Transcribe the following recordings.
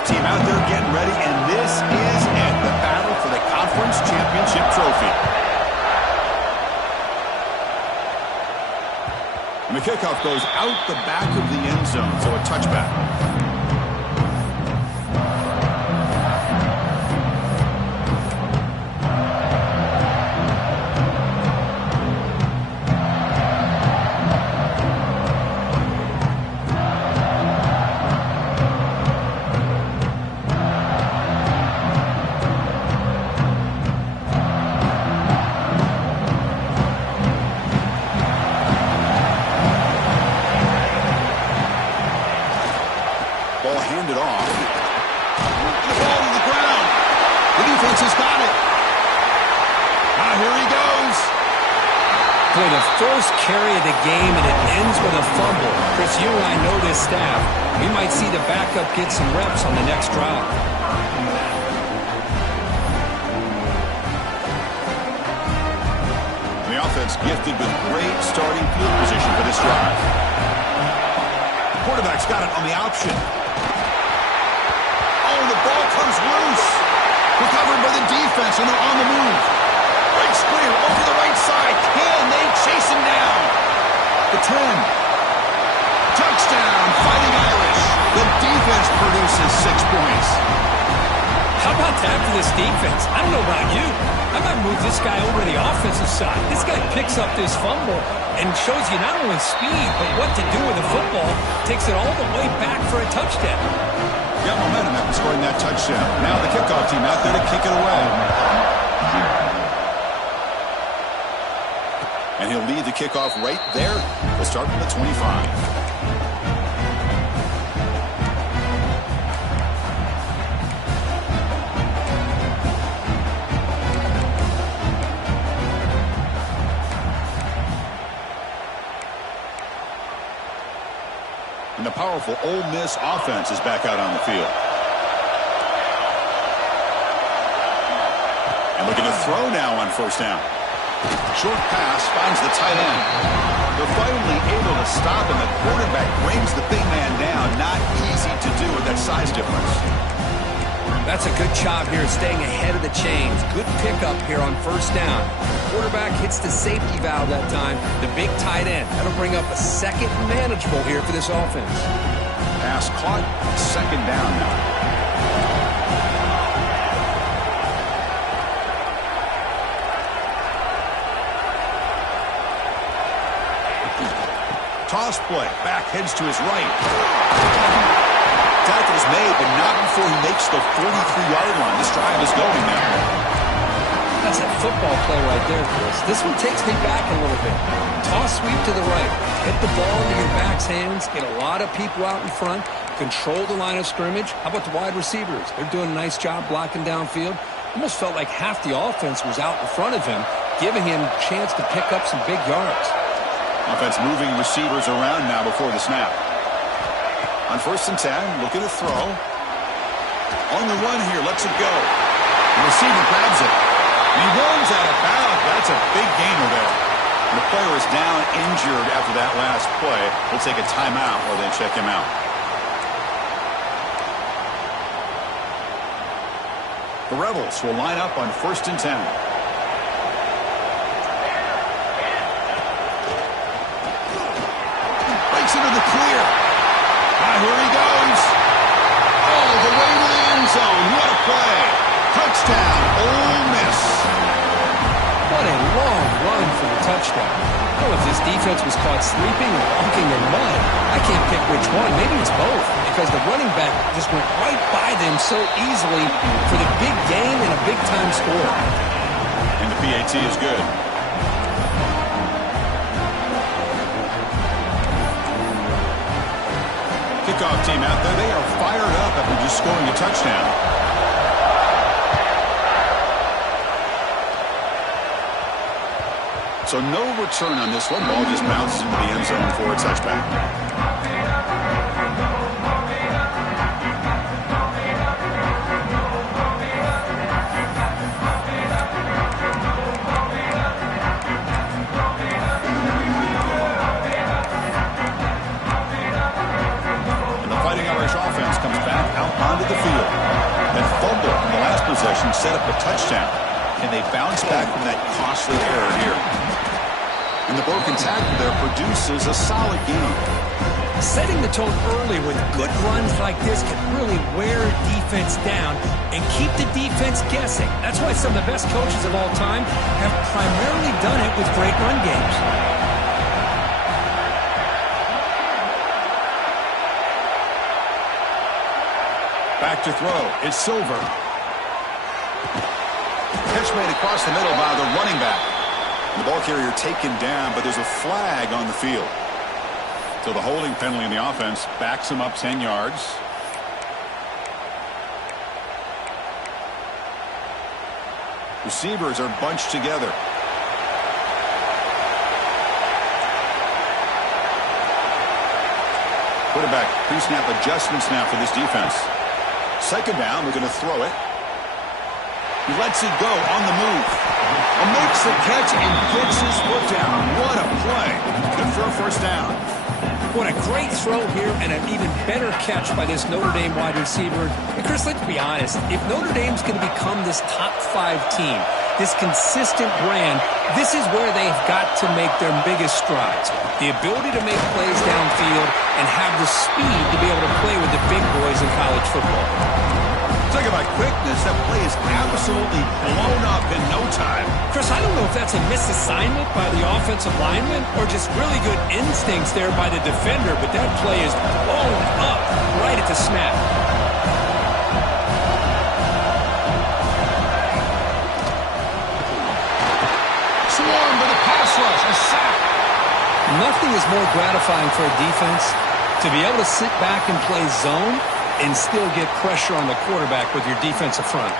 kickoff team out there getting ready, and this is it, the battle for the conference championship trophy. And the kickoff goes out the back of the end zone, so a touchback. First carry of the game, and it ends with a fumble. Chris, you and I know this staff. We might see the backup get some reps on the next drive. The offense gifted with great starting field position for this drive. The quarterback's got it on the option. Oh, the ball comes loose. Recovered by the defense, and they're on the move. Breaks clear over the right side. Can they chase him down? The 10. Touchdown, Fighting Irish. The defense produces 6 points. How about that for this defense? I don't know about you. I might move this guy over to the offensive side. This guy picks up this fumble and shows you not only speed, but what to do with the football. Takes it all the way back for a touchdown. Got momentum after scoring that touchdown. Now the kickoff team out there to kick it away. And he'll lead the kickoff right there. We'll start from the 25. And the powerful Ole Miss offense is back out on the field. And looking to throw now on first down. Short pass finds the tight end. They're finally able to stop, and the quarterback brings the big man down. Not easy to do with that size difference. That's a good job here, staying ahead of the chains. Good pickup here on first down. Quarterback hits the safety valve that time. The big tight end. That'll bring up a second manageable here for this offense. Pass caught. Second down now. Toss play. Back heads to his right. Tackle is made, but not before he makes the 43-yard line. This drive is going now. That's a football play right there, Chris. This one takes me back a little bit. Toss sweep to the right. Hit the ball into your back's hands. Get a lot of people out in front. Control the line of scrimmage. How about the wide receivers? They're doing a nice job blocking downfield. Almost felt like half the offense was out in front of him, giving him a chance to pick up some big yards. Offense moving receivers around now before the snap. On 1st and 10, looking to throw. On the run here, lets it go. The receiver grabs it. And he runs out of bounds. That's a big gainer there. And the player is down injured after that last play. We'll take a timeout while they check him out. The Rebels will line up on 1st and 10. Into the clear. Here he goes. All the way to the end zone. What a play. Touchdown, Ole Miss. What a long run for the touchdown. I don't know if this defense was caught sleeping or walking in mud. I can't pick which one. Maybe it's both, because the running back just went right by them so easily for the big gain and a big-time score. And the PAT is good. Kickoff team out there, they are fired up after just scoring a touchdown. So no return on this one. Ball just bounces into the end zone for a touchback. Onto the field. possession set up a touchdown. Can they bounce back from that costly error here? And the broken tackle there produces a solid game. Setting the tone early with good runs like this can really wear a defense down and keep the defense guessing. That's why some of the best coaches of all time have primarily done it with great run games. Back to throw. It's Silver. Catch made across the middle by the running back. The ball carrier taken down, but there's a flag on the field. So the holding penalty in the offense backs him up 10 yards. Receivers are bunched together. Quarterback pre-snap adjustments now for this defense. Second down, we're going to throw it. He lets it go on the move. And makes the catch and gets his foot down. What a play. Good for a first down. What a great throw here and an even better catch by this Notre Dame wide receiver. And Chris, let's be honest. If Notre Dame's going to become this top 5 team, this consistent brand, this is where they've got to make their biggest strides. The ability to make plays downfield and have the speed to be able to play with the big boys in college football. Talk about quickness. That play is absolutely blown up in no time. Chris, I don't know if that's a misassignment by the offensive lineman or just really good instincts there by the defender, but that play is blown up right at the snap. Swarm with a pass rush, a sack. Nothing is more gratifying for a defense to be able to sit back and play zone and still get pressure on the quarterback with your defensive front.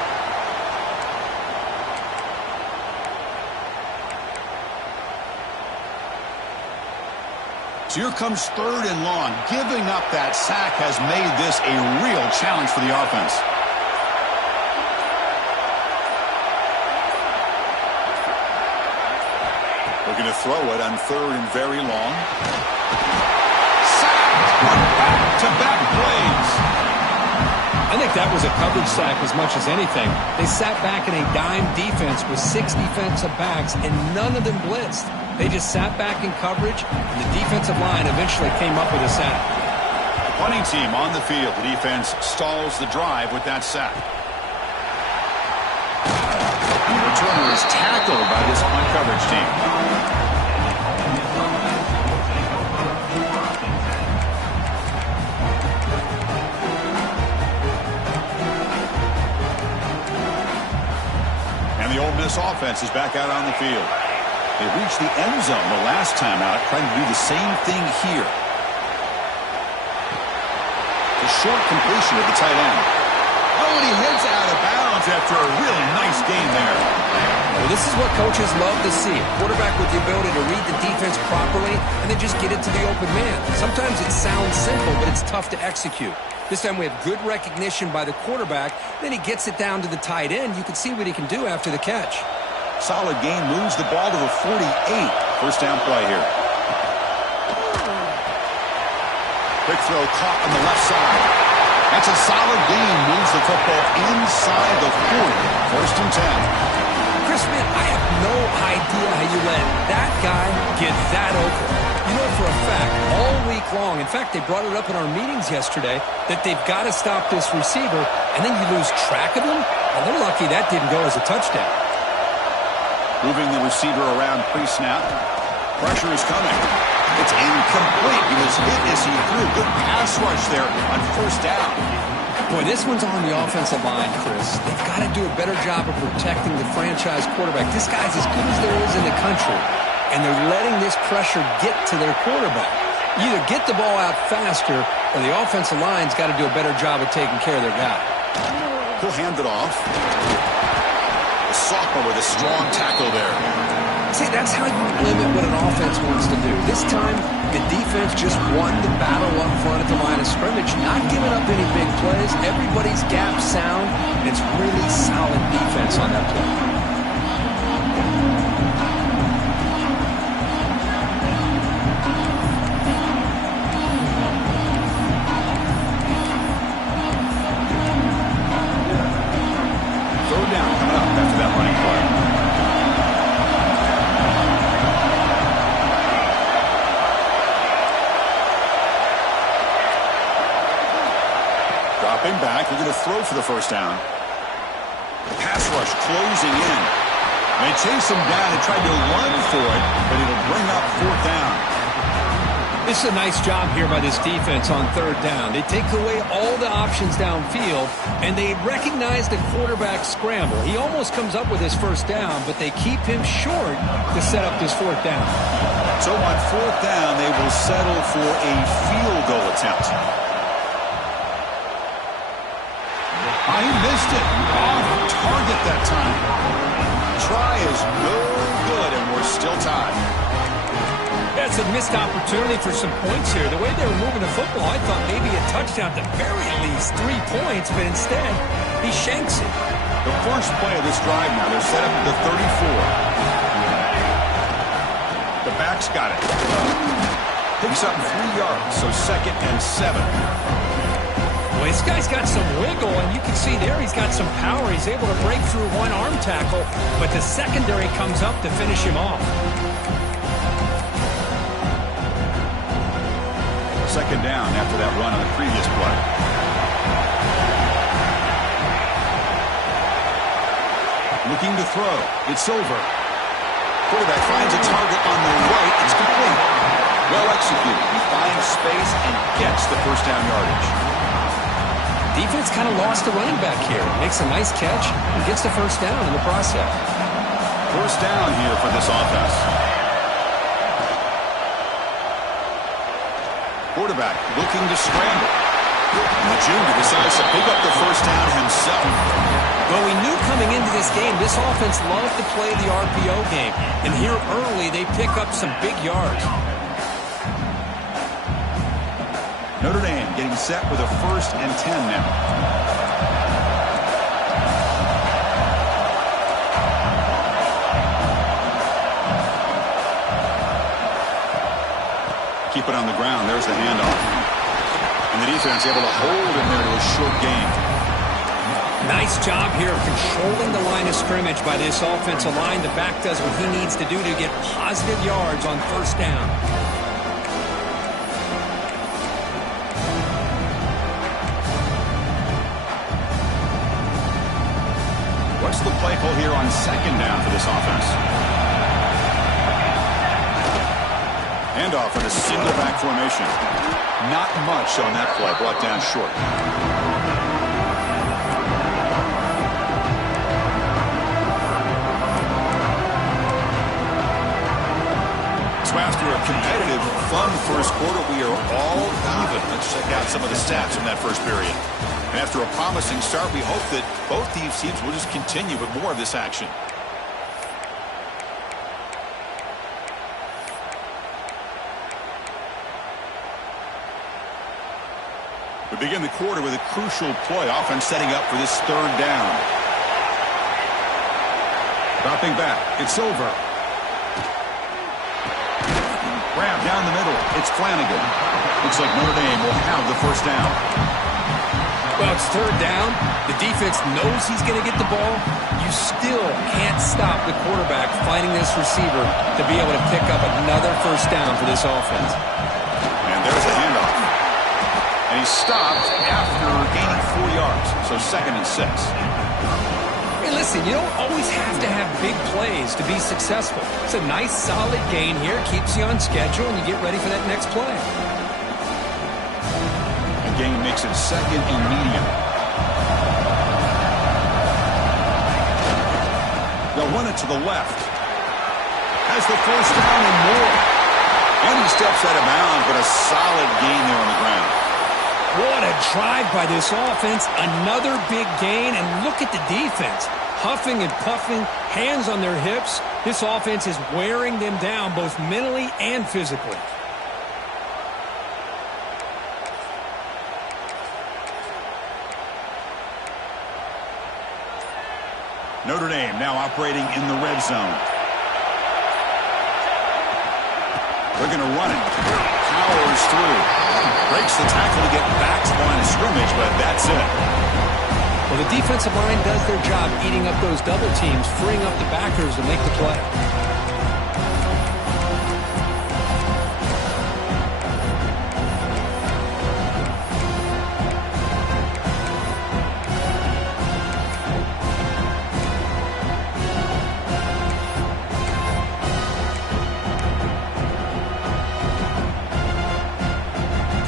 So here comes 3rd and long. Giving up that sack has made this a real challenge for the offense. We're going to throw it on 3rd and very long. Sacked on back-to-back plays. I think that was a coverage sack as much as anything. They sat back in a dime defense with 6 defensive backs, and none of them blitzed. They just sat back in coverage, and the defensive line eventually came up with a sack. The punting team on the field. The defense stalls the drive with that sack. The returner is tackled by this punt coverage team. The Ole Miss offense is back out on the field. They reached the end zone the last time out, trying to do the same thing here. A short completion of the tight end. Oh, and he heads out of bounds after a really nice game there. Well, this is what coaches love to see. A quarterback with the ability to read the defense properly and then just get it to the open man. Sometimes it sounds simple, but it's tough to execute. This time we have good recognition by the quarterback. Then he gets it down to the tight end. You can see what he can do after the catch. Solid gain, moves the ball to the 48. First down play here. Quick throw caught on the left side. That's a solid gain, moves the football inside the 40. First and 10. Chris, man, I have no idea how you let that guy get that open. You know for a fact, all week long, in fact, they brought it up in our meetings yesterday, that they've got to stop this receiver, and then you lose track of him? Well, they're lucky that didn't go as a touchdown. Moving the receiver around pre-snap. Pressure is coming. It's incomplete. He was hit as he threw a good pass rush there on first down. Boy, this one's on the offensive line, Chris. They've got to do a better job of protecting the franchise quarterback. This guy's as good as there is in the country, and they're letting this pressure get to their quarterback. You either get the ball out faster, or the offensive line's got to do a better job of taking care of their guy. He'll hand it off. The sophomore with a strong tackle there. See, that's how you limit what an offense wants to do. This time, the defense just won the battle up front at the line of scrimmage, not giving up any big plays. Everybody's gap sound, and it's really solid defense on that play. running play. Dropping back, we're going to throw for the first down. Pass rush closing in. They chase him down and tried to run for it, but it'll bring up fourth down. This is a nice job here by this defense on third down. They take away all the options downfield, and they recognize the quarterback scramble. He almost comes up with his first down, but they keep him short to set up this fourth down. So on fourth down, they will settle for a field goal attempt. He missed it. Off target that time. Try is no good, and we're still tied. That's a missed opportunity for some points here. The way they were moving the football, I thought maybe a touchdown, at the very least 3 points, but instead, he shanks it. The first play of this drive now, they're set up at the 34. The back's got it. Picks up 3 yards, so 2nd and 7. Well, this guy's got some wiggle, and you can see there he's got some power. He's able to break through one arm tackle, but the secondary comes up to finish him off. 2nd down after that run on the previous play. Looking to throw. It's over. Quarterback finds a target on the right. It's complete. Well executed. He finds space and gets the first down yardage. Defense kind of lost the running back here. Makes a nice catch and gets the first down in the process. First down here for this offense. Quarterback looking to scramble. And the junior decides to pick up the first down himself. Well, we knew coming into this game, this offense loved to play the RPO game. And here early, they pick up some big yards. Notre Dame getting set with a 1st and 10 now. Keep it on the ground. There's the handoff. And the defense able to hold him there to a short gain. Nice job here of controlling the line of scrimmage by this offensive line. The back does what he needs to do to get positive yards on first down. What's the play call here on 2nd down for this offense? Handoff in a single back formation. Not much on that play. Brought down short. So after a competitive, fun first quarter, we are all even. Let's check out some of the stats from that first period. And after a promising start, we hope that both these teams will just continue with more of this action. We begin the quarter with a crucial play. Offense setting up for this 3rd down. Dropping back. It's over. Grab down the middle. It's Flanagan. Looks like Notre Dame will have the first down. Well, it's 3rd down. The defense knows he's going to get the ball. You still can't stop the quarterback finding this receiver to be able to pick up another first down for this offense. And there's the handoff. And he stopped after gaining 4 yards. So 2nd and 6. Hey, listen, you don't always have to have big plays to be successful. It's a nice, solid gain here. Keeps you on schedule, and you get ready for that next play. Gain makes it 2nd and medium. They'll run it to the left. Has the first down and more. And he steps out of bounds, but a solid gain there on the ground. What a drive by this offense. Another big gain, and look at the defense. Huffing and puffing, hands on their hips. This offense is wearing them down both mentally and physically. Notre Dame now operating in the red zone. They're going to run it. Powers through. Breaks the tackle to get back to the line of scrimmage, but that's it. Well, the defensive line does their job eating up those double teams, freeing up the backers to make the play.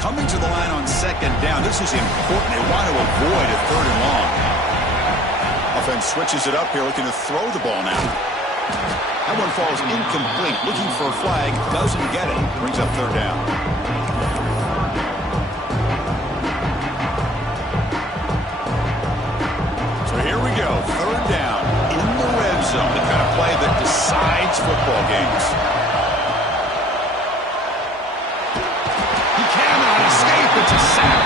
Coming to the line on second down. This is important. They want to avoid a third and long. Offense switches it up here, looking to throw the ball now. That one falls incomplete. Looking for a flag. Doesn't get it. Brings up third down. So here we go. Third down in the red zone. The kind of play that decides football games. It's a sack.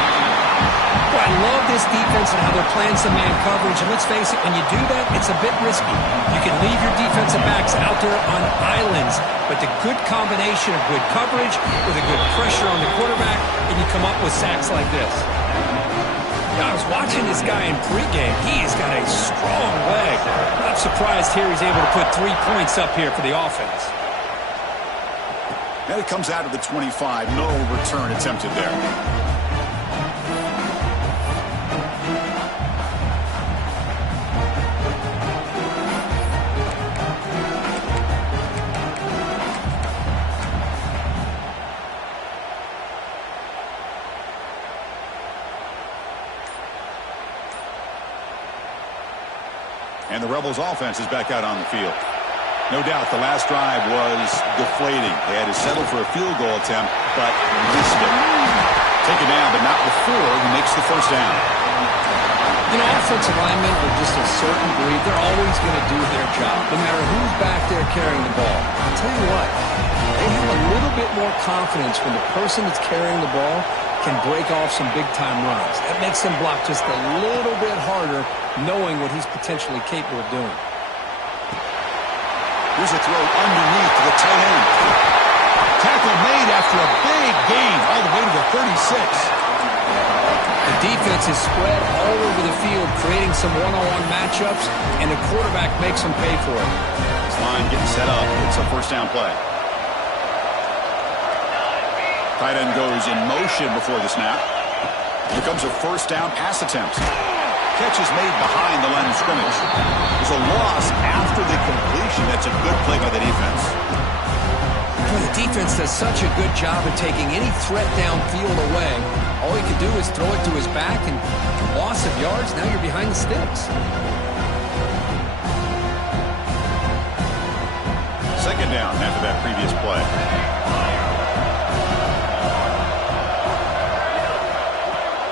Well, I love this defense and how they're playing some man coverage. And let's face it, when you do that, it's a bit risky. You can leave your defensive backs out there on islands, but the good combination of good coverage with a good pressure on the quarterback, and you come up with sacks like this. Yeah, I was watching this guy in pregame. He has got a strong leg. Not surprised here he's able to put 3 points up here for the offense. And it comes out of the 25. No return attempted there. And the Rebels offense is back out on the field. No doubt the last drive was deflating. They had to settle for a field goal attempt, but missed it. Take it down, but not before he makes the first down. You know, offensive linemen are just a certain breed. They're always going to do their job, no matter who's back there carrying the ball. I'll tell you what, they have a little bit more confidence when the person that's carrying the ball can break off some big-time runs. That makes them block just a little bit harder, knowing what he's potentially capable of doing. Here's a throw underneath to the tight end. Tackle made after a big gain all the way to the 36. The defense is spread all over the field, creating some one-on-one matchups, and the quarterback makes them pay for it. This line getting set up. It's a first down play. Tight end goes in motion before the snap. Here comes a first down pass attempt. Catch is made behind the line of scrimmage. There's a loss after the completion. That's a good play by the defense. Well, the defense does such a good job of taking any threat downfield away. All he could do is throw it to his back, and loss of yards, now you're behind the sticks. Second down after that previous play.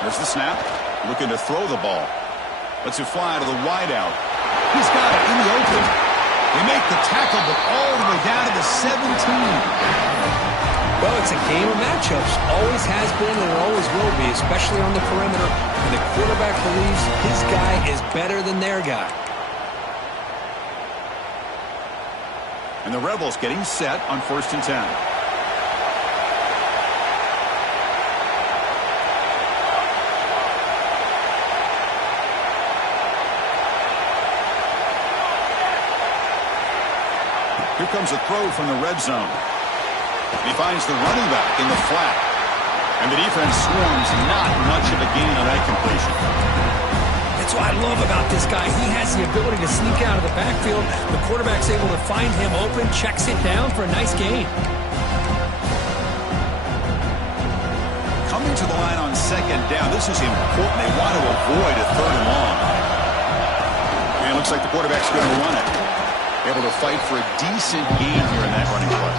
There's the snap. Looking to throw the ball. Lets it fly to the wideout. He's got it in the open. They make the tackle, but all the way down to the 17. Well, it's a game of matchups. Always has been and it always will be, especially on the perimeter. And the quarterback believes his guy is better than their guy. And the Rebels getting set on 1st and 10. Here comes a throw from the red zone. He finds the running back in the flat. And the defense swarms. Not much of a gain on that completion. That's what I love about this guy. He has the ability to sneak out of the backfield. The quarterback's able to find him open, checks it down for a nice gain. Coming to the line on second down. This is important. They want to avoid a third and long. And it looks like the quarterback's going to run it. Able to fight for a decent gain here in that running play.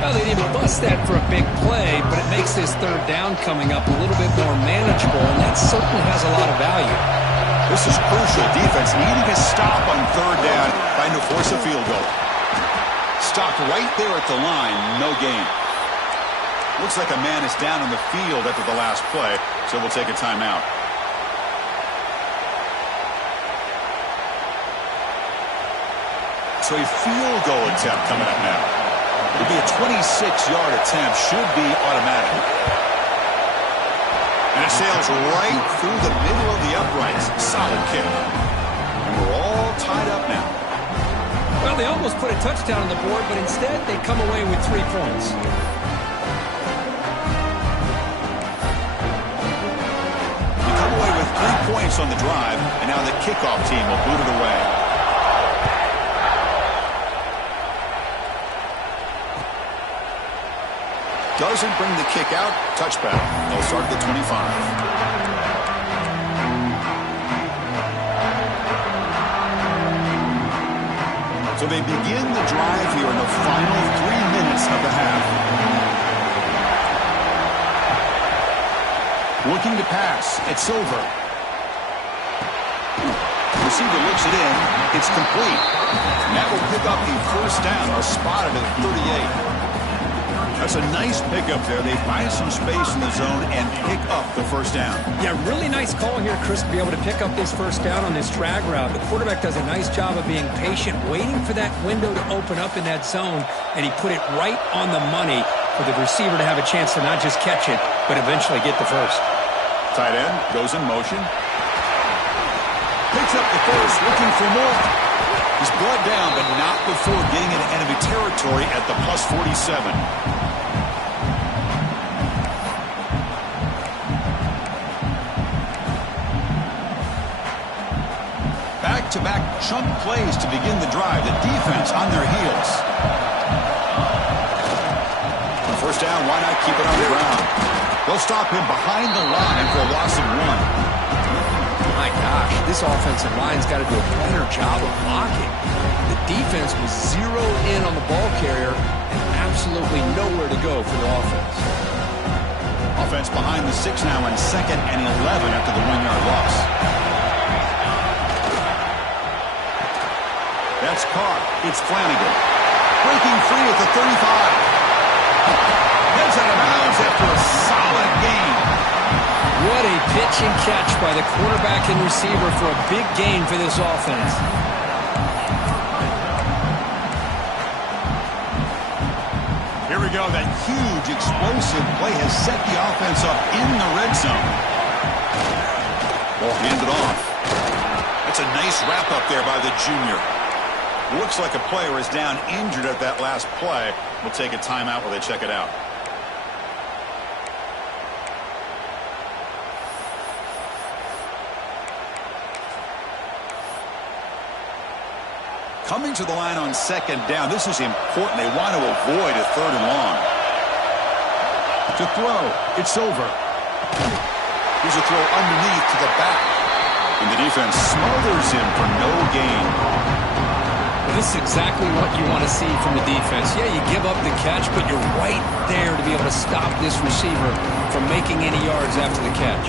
Well, they didn't bust that for a big play, but it makes this third down coming up a little bit more manageable, and that certainly has a lot of value. This is crucial. Defense needing a stop on third down, trying to force a field goal. Stopped right there at the line, no gain. Looks like a man is down on the field after the last play, so we'll take a timeout. So a field goal attempt coming up now. It'll be a 26-yard attempt. Should be automatic. And And it sails right through the middle of the uprights. Solid kick. And we're all tied up now. Well, they almost put a touchdown on the board, but instead they come away with 3 points. You come away with 3 points on the drive, and now the kickoff team will boot it away. Doesn't bring the kick out. Touchback. They'll start at the 25. So they begin the drive here in the final 3 minutes of the half. Looking to pass. It's over. Receiver looks it in. It's complete. And that will pick up the first down, or spotted at 38. That's a nice pickup there. They find some space in the zone and pick up the first down. Yeah, really nice call here, Chris, to be able to pick up this first down on this drag route. The quarterback does a nice job of being patient, waiting for that window to open up in that zone, and he put it right on the money for the receiver to have a chance to not just catch it, but eventually get the first. Tight end goes in motion. Picks up the first, looking for more. He's brought down, but not before getting into enemy territory at the plus 47. Back-to-back chunk plays to begin the drive. The defense on their heels. First down, why not keep it on the ground? They'll stop him behind the line for a loss of 1. My gosh, this offensive line's got to do a better job of blocking. The defense was zeroed in on the ball carrier and absolutely nowhere to go for the offense. Offense behind the 6 now on 2nd and 11 after the 1-yard loss. That's caught. It's Flanagan. Breaking free at the 35. Heads out of bounds after a solid gain. What a pitch and catch by the quarterback and receiver for a big gain for this offense. Here we go. That huge explosive play has set the offense up in the red zone. Ball handed off. That's a nice wrap up there by the junior. Looks like a player is down injured at that last play. We'll take a timeout while they check it out. Coming to the line on 2nd down. This is important. They want to avoid a 3rd and long. To throw. It's over. Here's a throw underneath to the back. And the defense smothers him for no gain. This is exactly what you want to see from the defense. Yeah, you give up the catch, but you're right there to be able to stop this receiver from making any yards after the catch.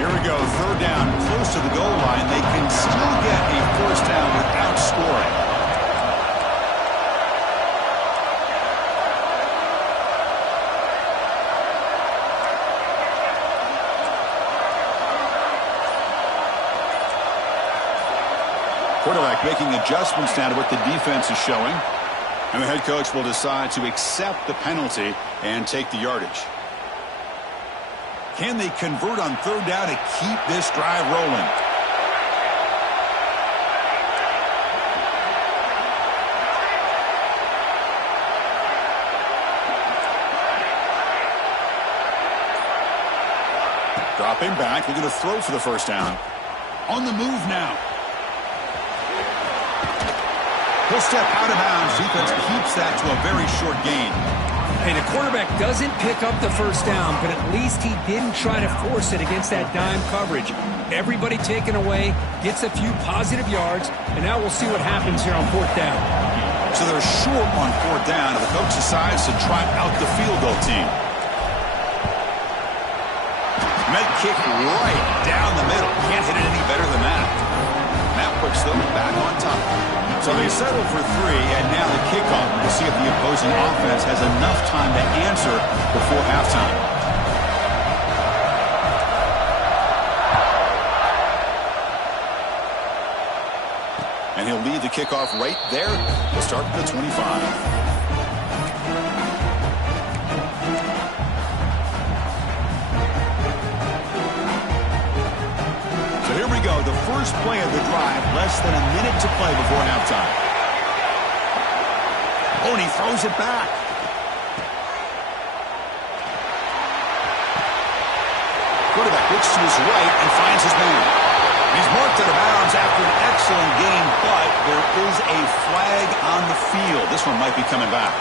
Here we go, 3rd down, close to the goal line. They can still get a first down without scoring. Quarterback making adjustments now to what the defense is showing. And the head coach will decide to accept the penalty and take the yardage. Can they convert on 3rd down to keep this drive rolling? Dropping back, we're going to throw for the first down. On the move now. He'll step out of bounds. Defense keeps that to a very short gain. Hey, the quarterback doesn't pick up the first down, but at least he didn't try to force it against that dime coverage. Everybody taken away, gets a few positive yards, and now we'll see what happens here on 4th down. So they're short on 4th down, and the coach decides to trot out the field goal team. Med kick right down the middle. Can't hit it any better than that. That puts them back on top. So they settle for 3, and now the kickoff to see if the opposing offense has enough time to answer before halftime. he'll lead the kickoff right there. He'll start at the 25. Here we go, the first play of the drive, less than a minute to play before halftime. Oh, and he throws it back. Quarterback looks to his right and finds his man. He's marked out of bounds after an excellent game, but there is a flag on the field. This one might be coming back.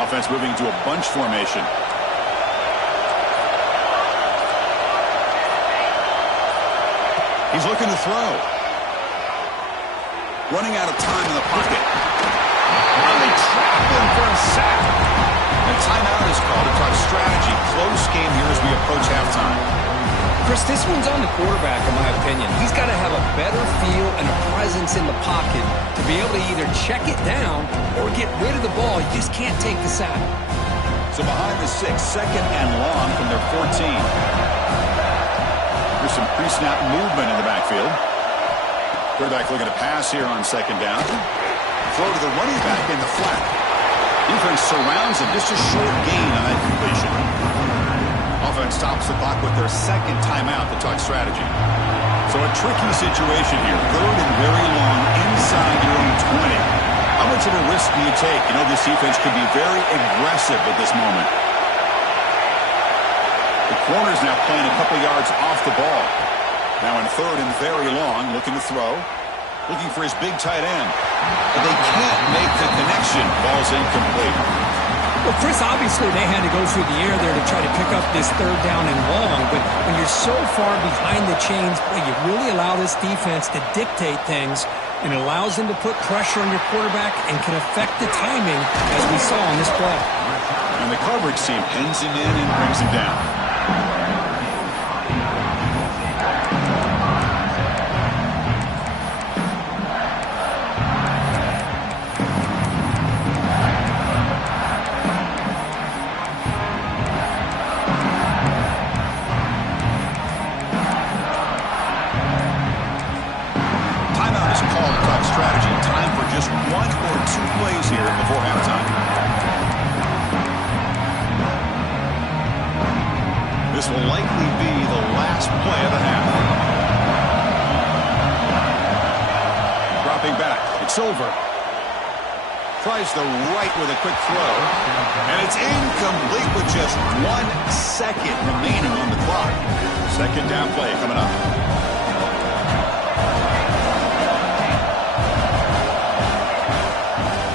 Offense moving into a bunch formation. He's looking to throw. Running out of time in the pocket. And they trap him for a sack. And a timeout is called to talk strategy. Close game here as we approach halftime. Chris, this one's on the quarterback, in my opinion. He's got to have a better feel and a presence in the pocket to be able to either check it down or get rid of the ball. You just can't take the sack. So behind the 6, second and long from their 14. There's some pre-snap movement in the backfield. Quarterback looking to pass here on second down. Throw to the running back in the flat. Defense surrounds him. Just a short gain on that completion. Offense stops the clock with their second timeout to talk strategy. So a tricky situation here. Third and very long inside your own 20. How much of a risk do you take? You know, this defense could be very aggressive at this moment. The corner's now playing a couple yards off the ball. Now in third and very long, looking to throw. Looking for his big tight end. But they can't make the connection. Ball's incomplete. Well, Chris, obviously they had to go through the air there to try to pick up this third down and long, but when you're so far behind the chains, boy, you really allow this defense to dictate things, and it allows them to put pressure on your quarterback and can affect the timing, as we saw on this play. And the coverage team pins him in and brings him down. This will likely be the last play of the half. Dropping back. It's over. Tries the right with a quick throw. And it's incomplete with just 1 second remaining on the clock. Second down play coming up.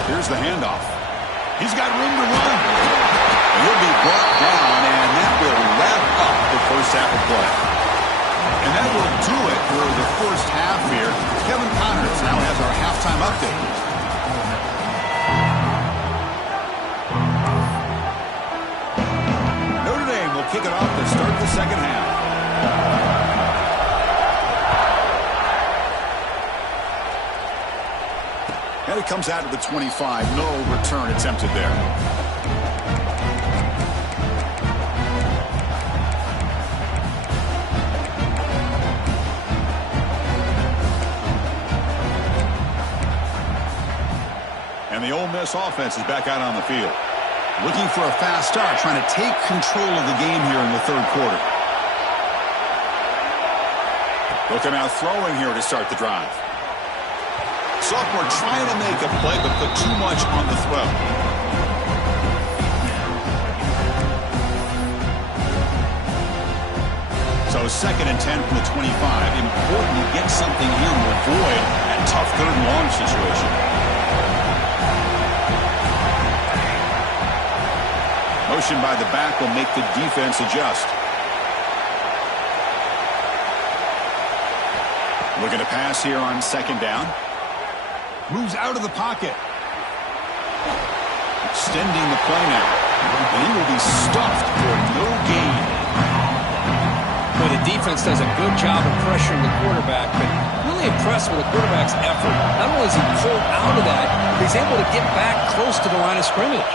Here's the handoff. He's got room to run. He'll be brought down, and that will wrap up the first half of play. And that will do it for the first half here. Kevin Connors now has our halftime update. Notre Dame will kick it off to start the second half. And it comes out to the 25. No return attempted there. And the Ole Miss offense is back out on the field. Looking for a fast start, trying to take control of the game here in the third quarter. They'll come out throwing here to start the drive. Sophomore trying to make a play, but put too much on the throw. So second and 10 from the 25. Important to get something here to avoid that tough third and long situation. Motion by the back will make the defense adjust. Looking to pass here on second down. Moves out of the pocket. Extending the play now. And he will be stuffed for no gain. Well, the defense does a good job of pressuring the quarterback, but really impressed with the quarterback's effort. Not only is he pulled out of that, but he's able to get back close to the line of scrimmage.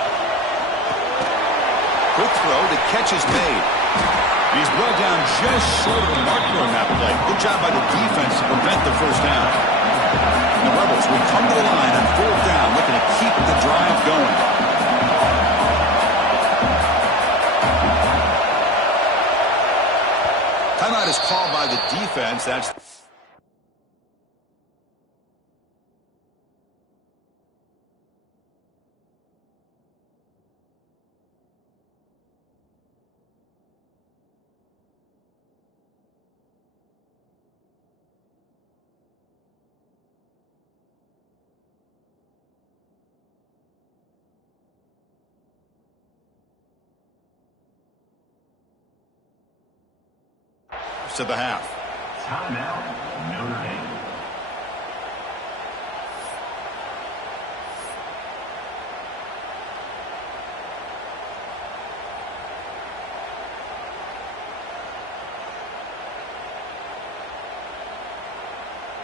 Quick throw, the catch is made. He's brought down just short of a marker on that play. Good job by the defense to prevent the first down. And the Rebels will come to the line on 4th down, looking to keep the drive going. Timeout is called by the defense. That's to the half. Timeout, Notre Dame.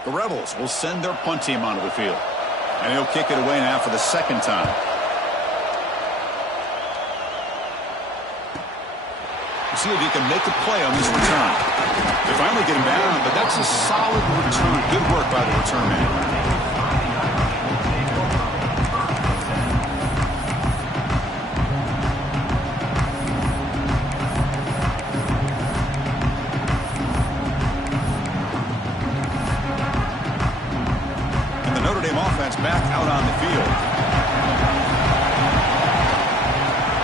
The Rebels will send their punt team onto the field. And he'll kick it away now for the second time. See if he can make a play on this return. They finally get him down, but that's a solid return. Good work by the return man. And the Notre Dame offense back out on the field.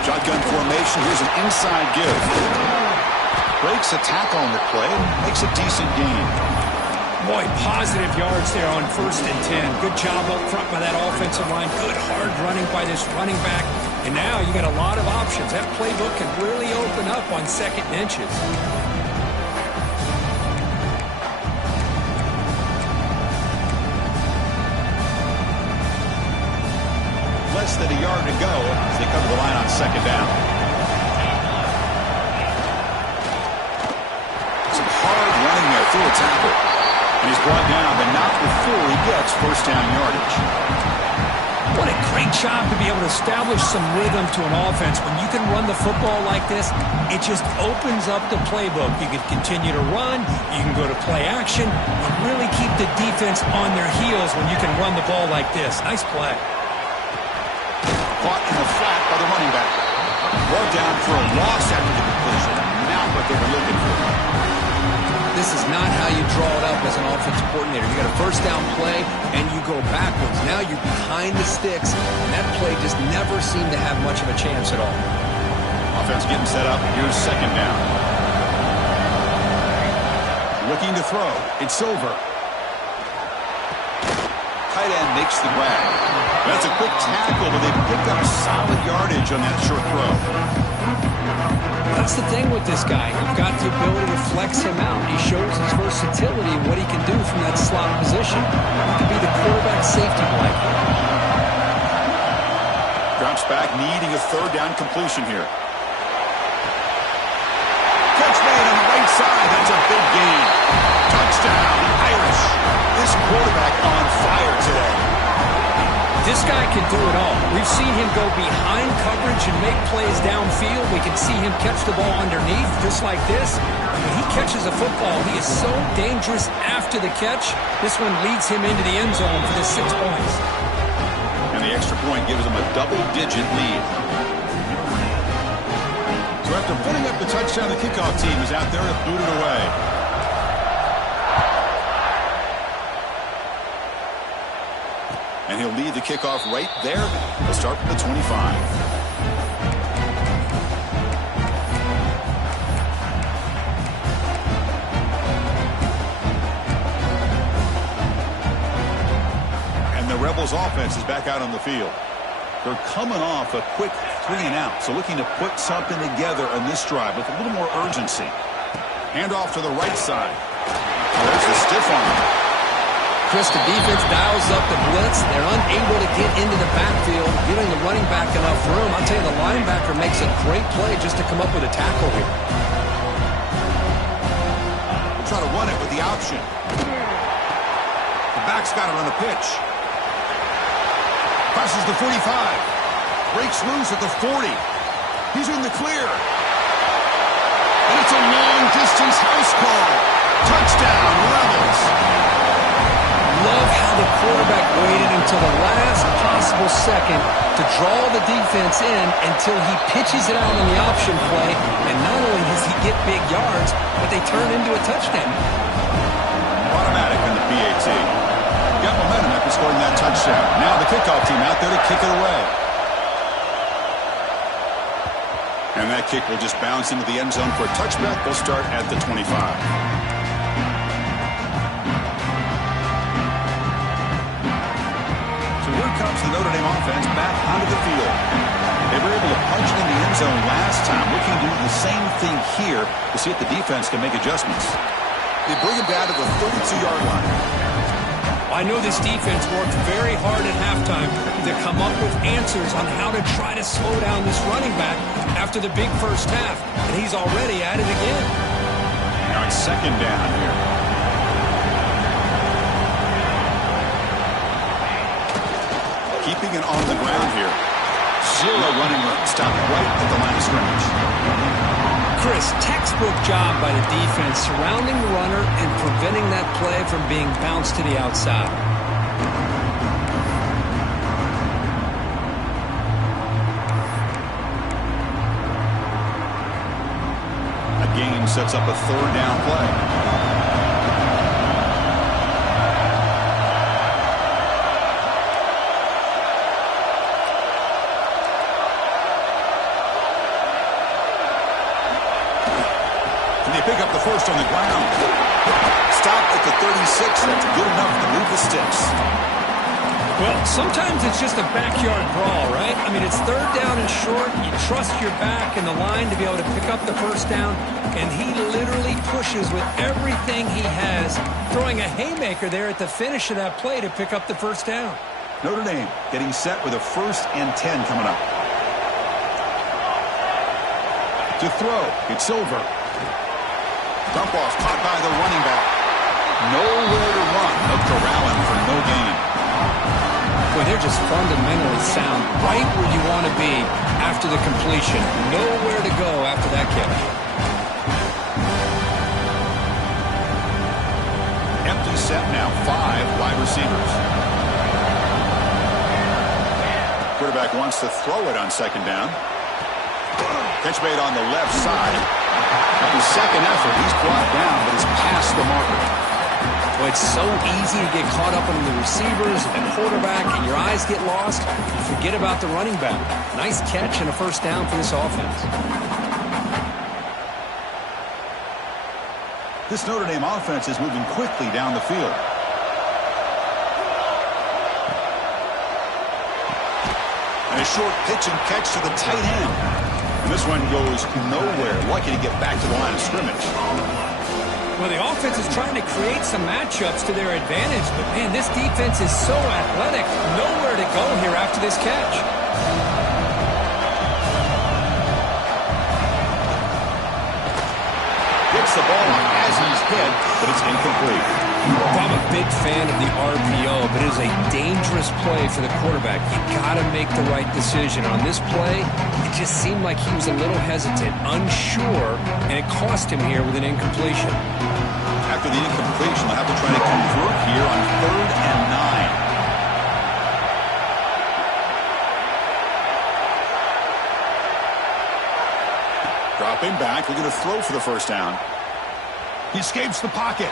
Shotgun formation. Here's an inside give. Breaks a tackle on the play. Makes a decent gain. Boy, positive yards there on 1st and 10. Good job up front by that offensive line. Good hard running by this running back. And now you got a lot of options. That playbook can really open up on 2nd and inches. Less than a yard to go as they come to the line on 2nd down. Some hard running there through a tackle. And he's brought down, but not before he gets 1st down yardage. What a great job to be able to establish some rhythm to an offense. When you can run the football like this, it just opens up the playbook. You can continue to run, you can go to play action, and really keep the defense on their heels when you can run the ball like this. Nice play. Caught in the flat by the running back. Brought down for a loss after the completion. Not what they were looking for. This is not how you draw it up as an offensive coordinator. You got a 1st down play, and you go backwards. Now you're behind the sticks, and that play just never seemed to have much of a chance at all. Offense getting set up. Here's 2nd down. Looking to throw. It's over. Tight end makes the grab. That's a quick tackle, but they picked up solid yardage on that short throw. That's the thing with this guy. You've got the ability to flex him out. He shows his versatility and what he can do from that slot position. He could be the quarterback safety blanket. Drops back, needing a 3rd down completion here. Catch made on the right side. That's a big gain. Touchdown, the Irish. This quarterback on fire today. This guy can do it all. We've seen him go behind coverage and make plays downfield. We can see him catch the ball underneath just like this. When he catches a football, he is so dangerous after the catch. This one leads him into the end zone for the 6 points. And the extra point gives them a double-digit lead. So after putting up the touchdown, the kickoff team is out there to boot it away. And he'll lead the kickoff right there. He'll start from the 25. And the Rebels offense is back out on the field. They're coming off a quick 3 and out, so looking to put something together on this drive with a little more urgency. Handoff to the right side. There's the stiff arm. Chris, the defense dials up the blitz. They're unable to get into the backfield, giving the running back enough room. I'll tell you, the linebacker makes a great play just to come up with a tackle here. try to run it with the option. The back's got it on the pitch. Passes the 45. Breaks loose at the 40. He's in the clear. And it's a long-distance house call. Touchdown, Rebels. Love how the quarterback waited until the last possible second to draw the defense in until he pitches it out on the option play. And not only does he get big yards, but they turn into a touchdown. Automatic in the PAT. Got momentum after scoring that touchdown. Now the kickoff team out there to kick it away. And that kick will just bounce into the end zone for a touchback. They'll start at the 25. Here comes the Notre Dame offense back onto the field. They were able to punch it in the end zone last time. Looking to do the same thing here to see if the defense can make adjustments. They bring him down to the 32-yard line. I know this defense worked very hard at halftime to come up with answers on how to try to slow down this running back after the big first half. And he's already at it again. Now it's second down here. Keeping it on the ground here. Zero running room. Stopped right at the line of scrimmage. Chris, textbook job by the defense surrounding the runner and preventing that play from being bounced to the outside. A gain sets up a third down play. Pick up the first on the ground. Stop at the 36. That's good enough to move the sticks. Well, sometimes it's just a backyard brawl, right? I mean, it's third down and short. You trust your back and the line to be able to pick up the first down. And he literally pushes with everything he has, throwing a haymaker there at the finish of that play to pick up the first down. Notre Dame getting set with a 1st and 10 coming up. To throw, it's Silver. Dump off caught by the running back. Nowhere to run. They'll corral him for no gain. Boy, they're just fundamentally sound. Right where you want to be after the completion. Nowhere to go after that catch. Empty set now. 5 wide receivers. Quarterback wants to throw it on second down. Catch made on the left side. At the second effort, he's brought down, but he's past the marker. Well, it's so easy to get caught up on the receivers and the quarterback, and your eyes get lost. You forget about the running back. Nice catch and a first down for this offense. This Notre Dame offense is moving quickly down the field. And a short pitch and catch to the tight end. And this one goes nowhere. Lucky to get back to the line of scrimmage. Well, the offense is trying to create some matchups to their advantage, but, man, this defense is so athletic. Nowhere to go here after this catch. Gets the ball as he's hit, but it's incomplete. I'm a big fan of the RPO, but it is a dangerous play for the quarterback. You got to make the right decision. On this play, it just seemed like he was a little hesitant, unsure, and it cost him here with an incompletion. After the incompletion, they'll have to try to convert here on 3rd and 9. Dropping back, looking to throw for the first down. He escapes the pocket.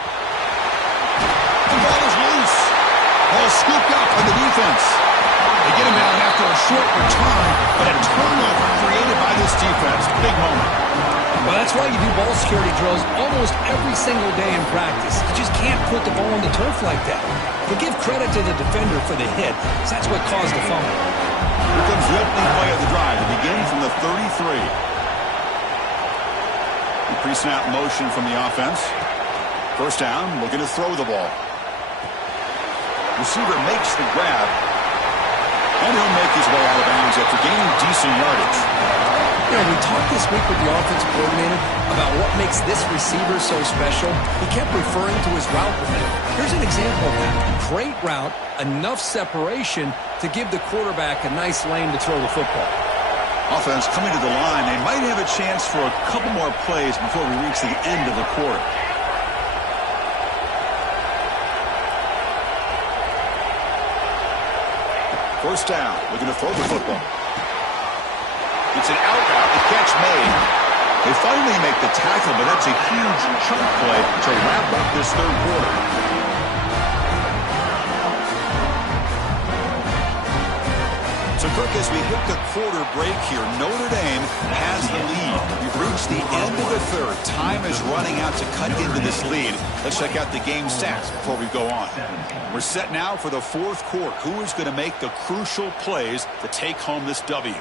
The ball is loose. Ball scooped up on the defense. They get him down after a short return, but a turnover created by this defense. Big moment. Well, that's why you do ball security drills almost every single day in practice. You just can't put the ball on the turf like that. But give credit to the defender for the hit, because that's what caused the fumble. Here comes the opening play of the drive to begin from the 33. The pre-snap motion from the offense. First down, looking to throw the ball. Receiver makes the grab, and he'll make his way out of bounds after gaining decent yardage. You know, we talked this week with the offensive coordinator about what makes this receiver so special. He kept referring to his route running. Here's an example of that. Great route, enough separation to give the quarterback a nice lane to throw the football. Offense coming to the line. They might have a chance for a couple more plays before we reach the end of the quarter. First down, looking to throw the football. It's an out route, the catch made. They finally make the tackle, but that's a huge chunk play to wrap up this third quarter. So, Kirk, as we hit the quarter break here, Notre Dame has the lead. We've reached the end of the third. Time is running out to cut into this lead. Let's check out the game stats before we go on. We're set now for the fourth quarter. Who is going to make the crucial plays to take home this W?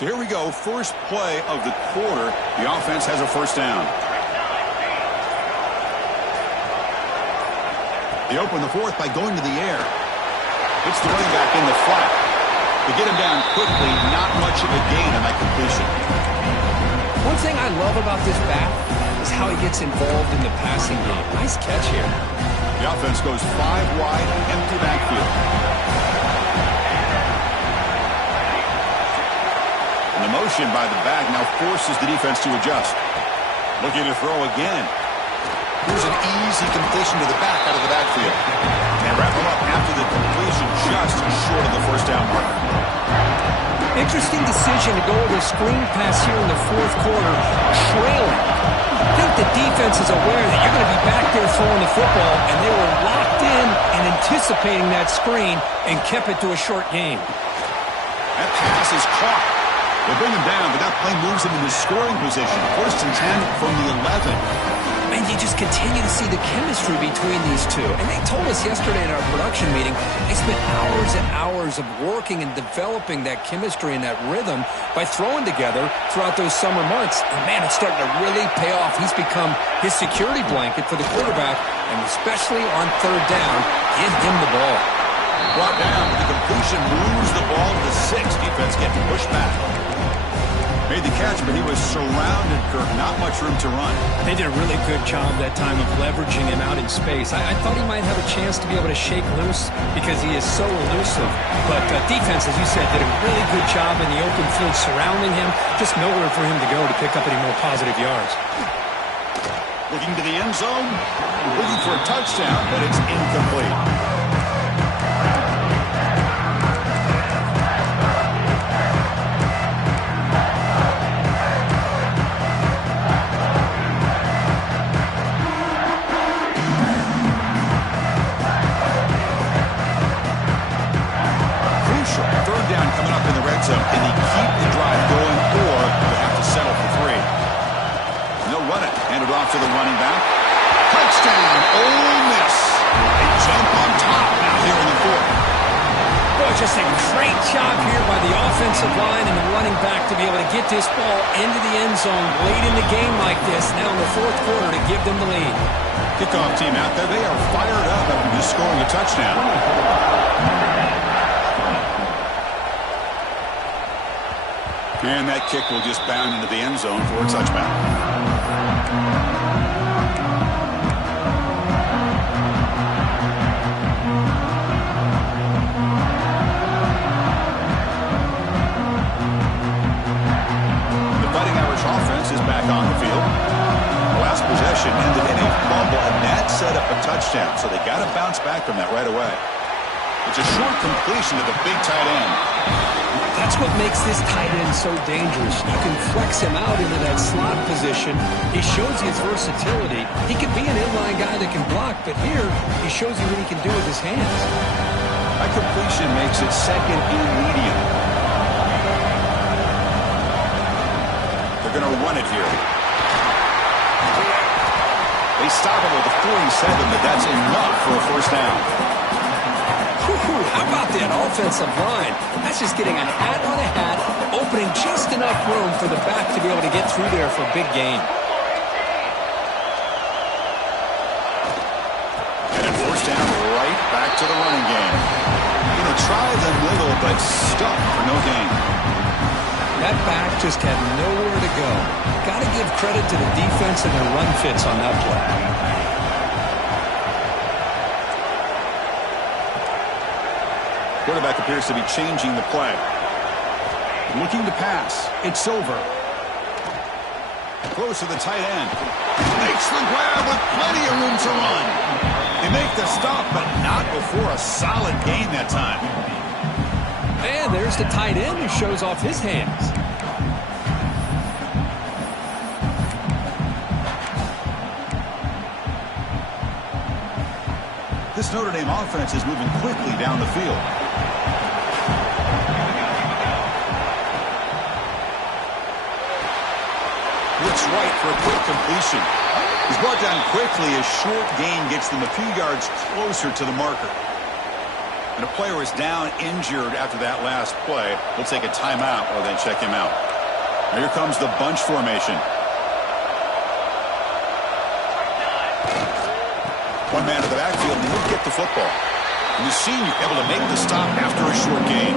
So here we go, first play of the quarter. The offense has a first down. They open the fourth by going to the air. It's the running back in the flat. To get him down quickly, not much of a gain on that completion. One thing I love about this back is how he gets involved in the passing game. Nice catch here. The offense goes 5 wide, empty backfield. The motion by the back now forces the defense to adjust. Looking to throw again. Here's an easy completion to the back out of the backfield. And wrap him up after the completion just short of the first down marker. Interesting decision to go with a screen pass here in the fourth quarter, trailing. I think the defense is aware that you're going to be back there throwing the football, and they were locked in and anticipating that screen and kept it to a short game. That pass is caught. They bring him down, but that play moves him into scoring position. First and 10 from the 11. And you just continue to see the chemistry between these two. And they told us yesterday in our production meeting, they spent hours and hours of working and developing that chemistry and that rhythm by throwing together throughout those summer months. And, man, it's starting to really pay off. He's become his security blanket for the quarterback, and especially on third down, give him the ball. Brought down. The completion moves the ball to the 6. Defense getting pushed back. Made the catch, but he was surrounded, Kirk. Not much room to run. They did a really good job that time of leveraging him out in space. I thought he might have a chance to be able to shake loose because he is so elusive. But defense, as you said, did a really good job in the open field surrounding him. Just nowhere for him to go to pick up any more positive yards. Looking to the end zone. Looking for a touchdown, but it's incomplete. Can he keep the drive going, or will have to settle for 3? And they'll run it. Hand it off to the running back. Touchdown, Ole Miss. They jump on top now here in the fourth. Boy, just a great job here by the offensive line and the running back to be able to get this ball into the end zone late in the game like this, now in the fourth quarter, to give them the lead. Kickoff team out there. They are fired up after just scoring a touchdown. And that kick will just bound into the end zone for a touchback. The Fighting Irish offense is back on the field. The last possession ended in a fumble, and that set up a touchdown. So they got to bounce back from that right away. It's a short completion to the big tight end. That's what makes this tight end so dangerous. You can flex him out into that slot position. He shows his versatility. He can be an inline guy that can block, but here he shows you what he can do with his hands. That completion makes it second and medium. They're going to run it here. They stop him with a 47, but that's enough for a first down. How about that offensive line? That's just getting a hat on a hat opening just enough room for the back to be able to get through there for a big gain. And then first down, right back to the running game. Going to try the middle, but stuck for no gain. That back just had nowhere to go. Got to give credit to the defense and their run fits on that play. Quarterback appears to be changing the play. Looking to pass. It's over. Throws to the tight end. Makes the grab with plenty of room to run. They make the stop, but not before a solid gain that time. And there's the tight end who shows off his hands. This Notre Dame offense is moving quickly down the field. Looks right for a quick completion. He's brought down quickly. A short gain gets them a few yards closer to the marker. And a player is down injured after that last play. We'll take a timeout or then check him out. Now here comes the bunch formation. One man in the backfield, and he'll get the football. And the senior able to make the stop after a short gain.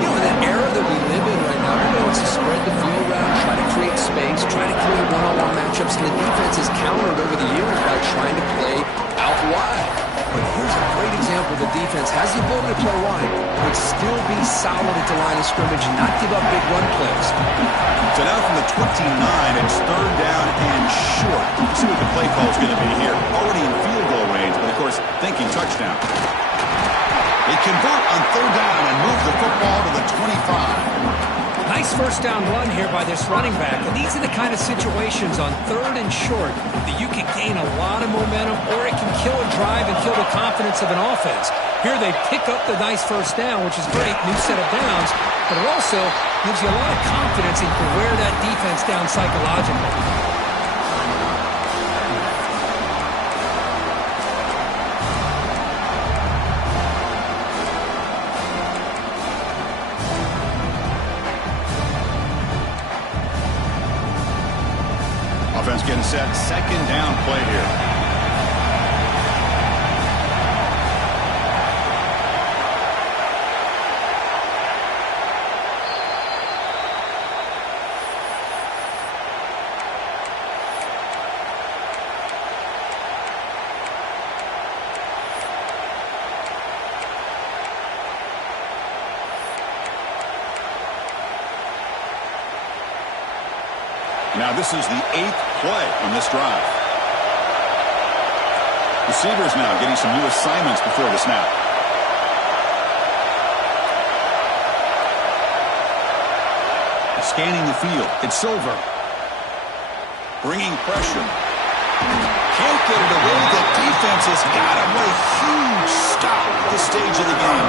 You know, in that era that we live in right now, everybody wants to spread the field around, try to create space, try to create one-on-one matchups, and the defense has countered over the years by trying to play out wide. But here's a great example. The defense has the ability to play wide, but still be solid at the line of scrimmage and not give up big run plays. So now from the 29, it's third down and short. Let's see what the play call is going to be here. Already in field goal range, but of course, thinking touchdown. They convert on third down and move the football to the 25. Nice first down run here by this running back. And these are the kind of situations on third and short that you can gain a lot of momentum, or it can kill a drive and kill the confidence of an offense. Here they pick up the nice first down, which is great, new set of downs, but it also gives you a lot of confidence and you can wear that defense down psychologically. Offense getting set. Second down play here. Now this is the 8th play on this drive. Receivers now getting some new assignments before the snap. Scanning the field. It's Silver. Bringing pressure. Can't get it away. The defense has got him. What a huge stop at this stage of the game.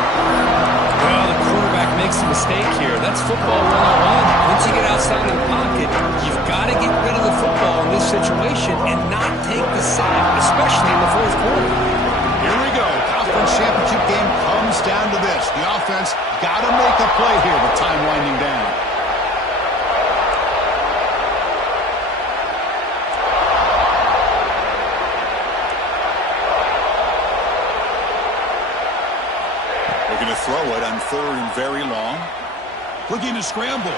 Well, the quarterback makes a mistake here. That's football 101. Once you get outside of the pocket, you've got to get rid of the football in this situation and not take the sack, especially in the fourth quarter. Here we go. Conference championship game comes down to this. The offense got to make a play here with time winding down. Going to throw it on third and very long. Looking to scramble.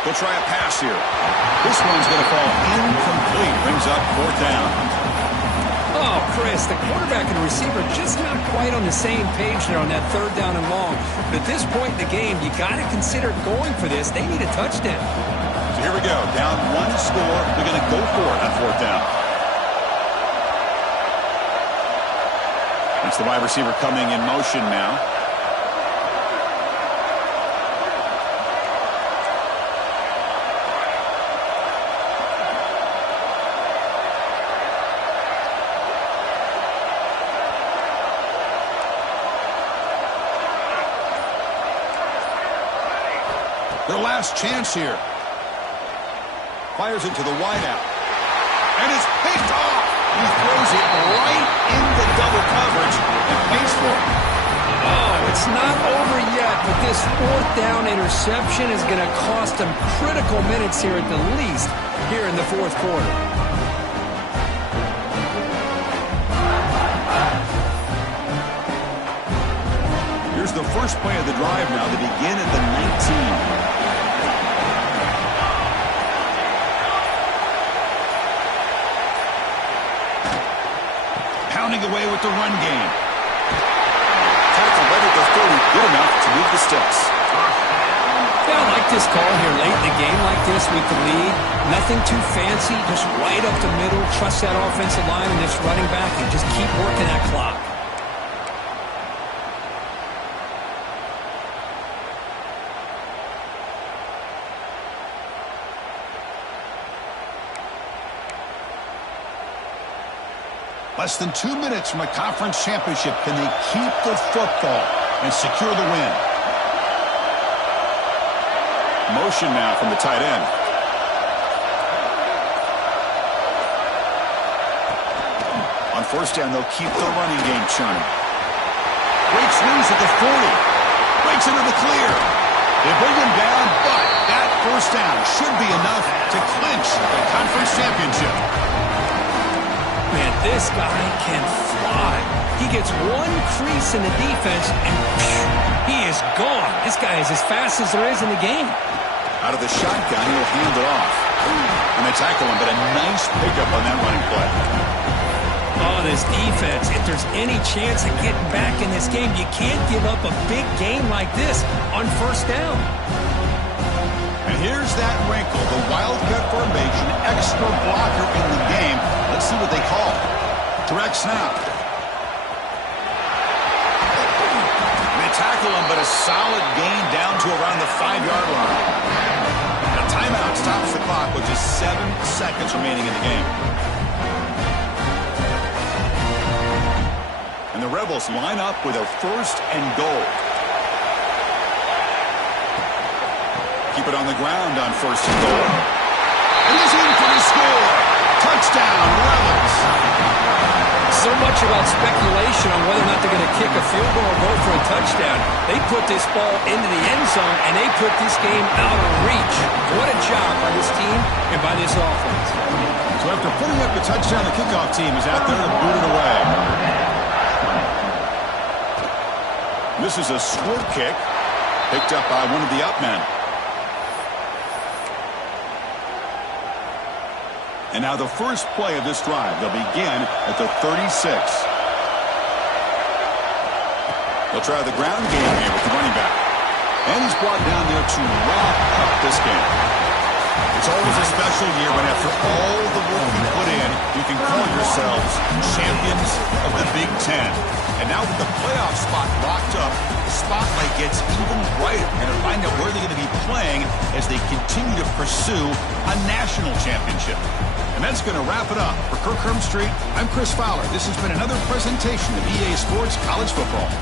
They'll try a pass here. This one's going to fall incomplete. Brings up fourth down. Oh, Chris, the quarterback and the receiver just not quite on the same page there on that third down and long. But at this point in the game, you got to consider going for this. They need a touchdown. So here we go. Down one score. They're going to go for it on fourth down. It's the wide receiver coming in motion now. Their last chance here. Fires it to the wideout. And it's picked off. He throws it right into double coverage and pays for it. Oh, it's not over yet, but this This fourth down interception is going to cost them critical minutes here at the least here in the fourth quarter. Here's the first play of the drive now. They begin at the 19. Pounding away with the run game. Tackle right at the 30, good enough to move the sticks. Yeah, I like this call here late in the game like this with the lead. Nothing too fancy, just right up the middle. Trust that offensive line and this running back and just keep working that clock. Less than 2 minutes from a conference championship. Can they keep the football and secure the win? Motion now from the tight end. On first down, they'll keep the running game churning. Breaks loose at the 40. Breaks into the clear. They bring him down, but that first down should be enough to clinch the conference championship. Man, this guy can fly. He gets one crease in the defense, and he is gone. This guy is as fast as there is in the game. Out of the shotgun, he'll hand it off. And they tackle him, but a nice pickup on that running play. Oh, this defense, if there's any chance of getting back in this game, you can't give up a big game like this on first down. And here's that wrinkle, the wildcat formation, extra blocker in the game. Let's see what they call. Direct snap. They tackle him, but a solid gain down to around the 5-yard line. A timeout stops the clock with just 7 seconds remaining in the game. And the Rebels line up with a 1st and goal. Keep it on the ground on 1st and goal. And he's in for the score. Touchdown, Rebels. So much about speculation on whether or not they're going to kick a field goal or go for a touchdown. They put this ball into the end zone, and they put this game out of reach. What a job by this team and by this offense. So after putting up the touchdown, the kickoff team is out there to boot it away. This is a squirt kick picked up by one of the up men. And now the first play of this drive. They'll begin at the 36. They'll try the ground game here with the running back. And he's brought down there to wrap up this game. It's always a special year when after all the work you put in, you can call yourselves champions of the Big Ten. And now with the playoff spot locked up, the spotlight gets even brighter. And to find out where they're going to be playing as they continue to pursue a national championship. And that's going to wrap it up. For Kirk Street, I'm Chris Fowler. This has been another presentation of EA Sports College Football.